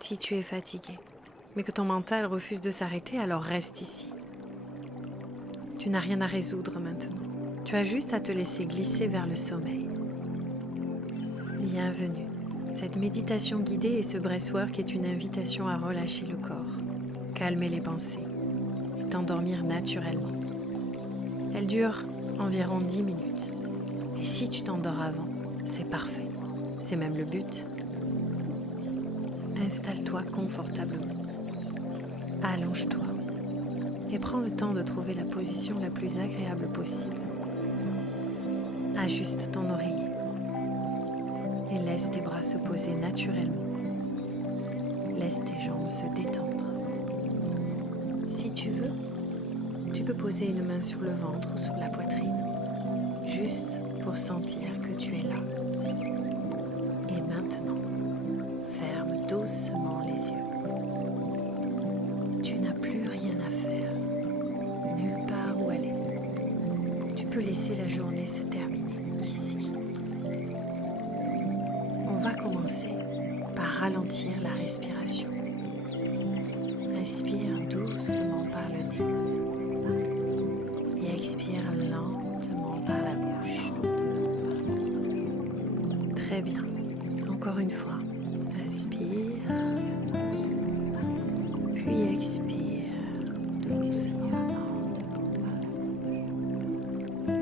Si tu es fatigué, mais que ton mental refuse de s'arrêter, alors reste ici. Tu n'as rien à résoudre maintenant. Tu as juste à te laisser glisser vers le sommeil. Bienvenue. Cette méditation guidée et ce breathwork est une invitation à relâcher le corps, calmer les pensées et t'endormir naturellement. Elle dure environ 10 minutes. Et si tu t'endors avant, c'est parfait. C'est même le but. Installe-toi confortablement. Allonge-toi et prends le temps de trouver la position la plus agréable possible. Ajuste ton oreiller et laisse tes bras se poser naturellement. Laisse tes jambes se détendre. Si tu veux, tu peux poser une main sur le ventre ou sur la poitrine, juste pour sentir que tu es là. Et maintenant, ferme doucement les yeux. Tu n'as plus rien à faire, nulle part où aller. Tu peux laisser la journée se terminer ici. On va commencer par ralentir la respiration. Inspire doucement par le nez et expire lentement par la bouche. Très bien. Encore une fois. Inspire, puis expire doucement.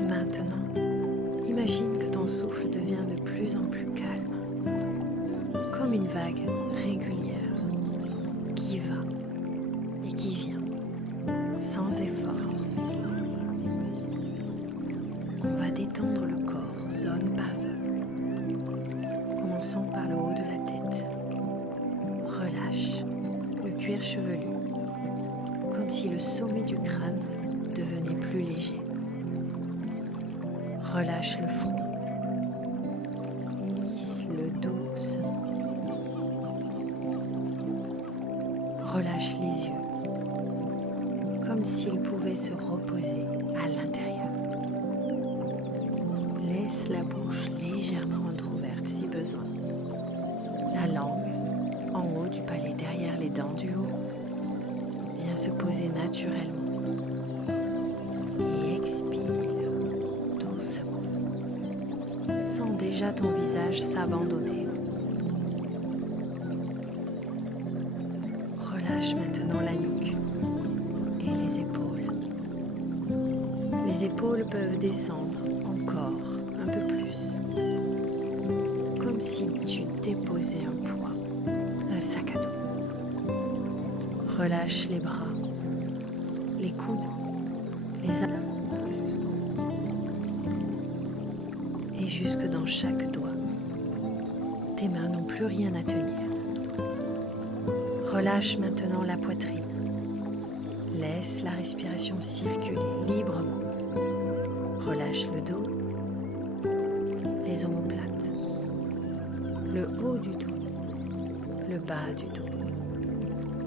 Maintenant, imagine que ton souffle devient de plus en plus calme, comme une vague régulière qui va et qui vient sans effort. On va détendre le corps zone par zone. Commençons par le haut de la tête. Relâche le cuir chevelu, comme si le sommet du crâne devenait plus léger. Relâche le front. Lisse-le doucement. Relâche les yeux, comme s'ils pouvaient se reposer à l'intérieur. Laisse la bouche légèrement entrouverte si besoin. La langue en haut du palais, derrière les dents du haut, vient se poser naturellement. Et expire doucement. Sens déjà ton visage s'abandonner. Relâche maintenant la nuque et les épaules. Les épaules peuvent descendre encore un peu plus, comme si tu déposais un poids, un sac à dos. Relâche les bras, les coudes, les avant et jusque dans chaque doigt. Tes mains n'ont plus rien à tenir. Relâche maintenant la poitrine. Laisse la respiration circuler librement. Relâche le dos, les omoplates, le haut du dos, le bas du dos,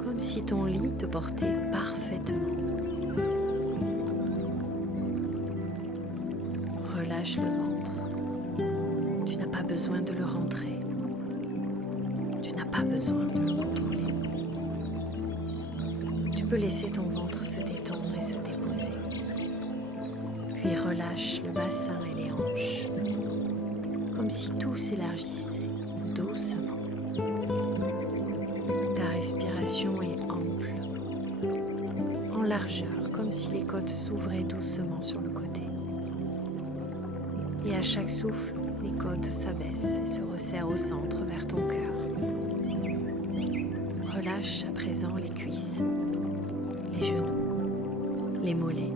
comme si ton lit te portait parfaitement. Relâche le ventre. Tu n'as pas besoin de le rentrer. Tu n'as pas besoin de le contrôler. Tu peux laisser ton ventre se détendre et se déposer. Puis relâche le bassin et les hanches, comme si tout s'élargissait doucement. Ta respiration est ample, en largeur, comme si les côtes s'ouvraient doucement sur le côté. Et à chaque souffle, les côtes s'abaissent et se resserrent au centre vers ton cœur. Relâche à présent les cuisses, les genoux, les mollets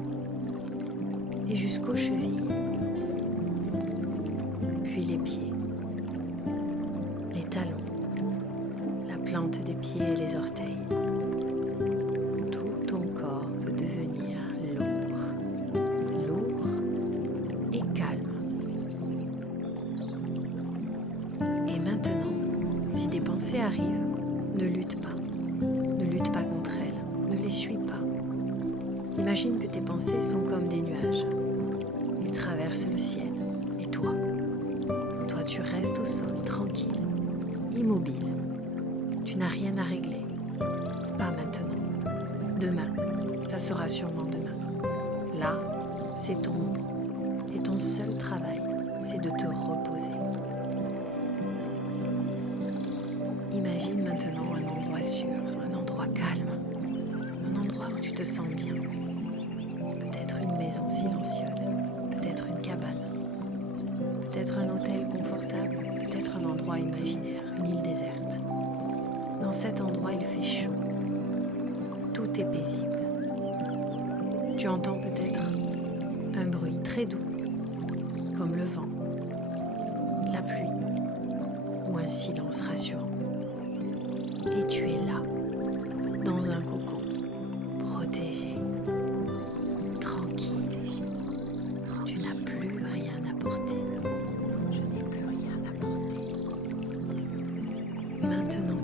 et jusqu'aux chevilles, puis les pieds, les talons, la plante des pieds et les orteils. Tout ton corps peut devenir lourd et calme. Et maintenant, si des pensées arrivent, ne lutte pas. Ne lutte pas contre elles. Ne les suis pas. Imagine que tes pensées sont comme des nuages. Ils traversent le ciel. Et toi tu restes au sol, tranquille, immobile. Tu n'as rien à régler. Pas maintenant. Demain. Ça sera sûrement demain. Là, c'est ton monde. Et ton seul travail, c'est de te reposer. Imagine maintenant un endroit sûr, un endroit calme, un endroit où tu te sens bien. Peut-être une maison silencieuse, peut-être une cabane, peut-être un hôtel confortable, peut-être un endroit imaginaire, une île déserte. Dans cet endroit, il fait chaud. Tout est paisible. Tu entends peut-être un bruit très doux, comme le vent, la pluie ou un silence rassurant. Et tu es là, dans un cocon, protégé, tranquille. Tu n'as plus rien à porter. Je n'ai plus rien à porter. Maintenant,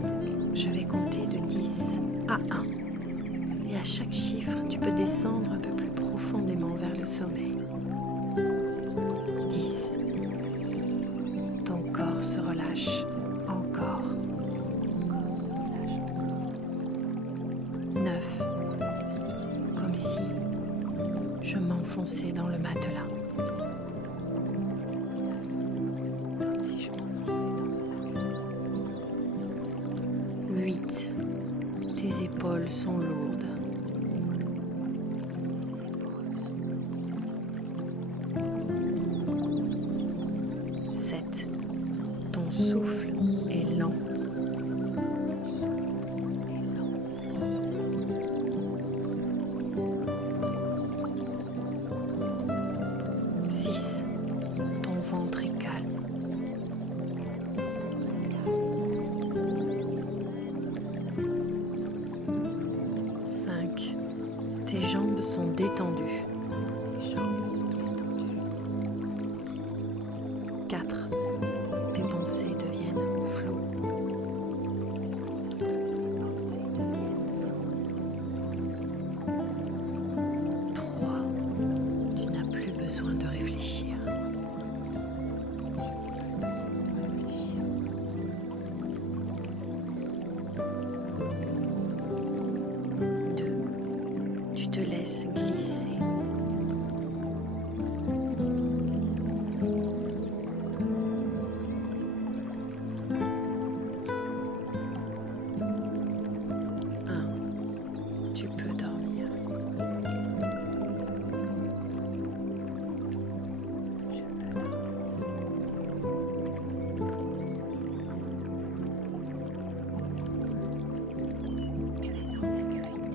je vais compter de 10 à 1. Et à chaque chiffre, tu peux descendre un peu plus profondément vers le sommeil. 10. Ton corps se relâche encore. Ton corps se relâche encore. 9. Comme si je m'enfonçais dans le matelas. 9. Comme si je m'enfonçais dans un matelas. 8. Tes épaules sont lourdes. Tes épaules sont lourdes. 7. Ton souffle est lent. 6. Ton ventre est calme. 5. Tes jambes sont détendues. Tes jambes sont détendues. 4. Tes pensées deviennent floues. Tes pensées deviennent floues. 3. Tu n'as plus besoin de réfléchir. 2. Tu te laisses glisser. 1. Tu peux dormir. Je peux dormir. Tu es en sécurité.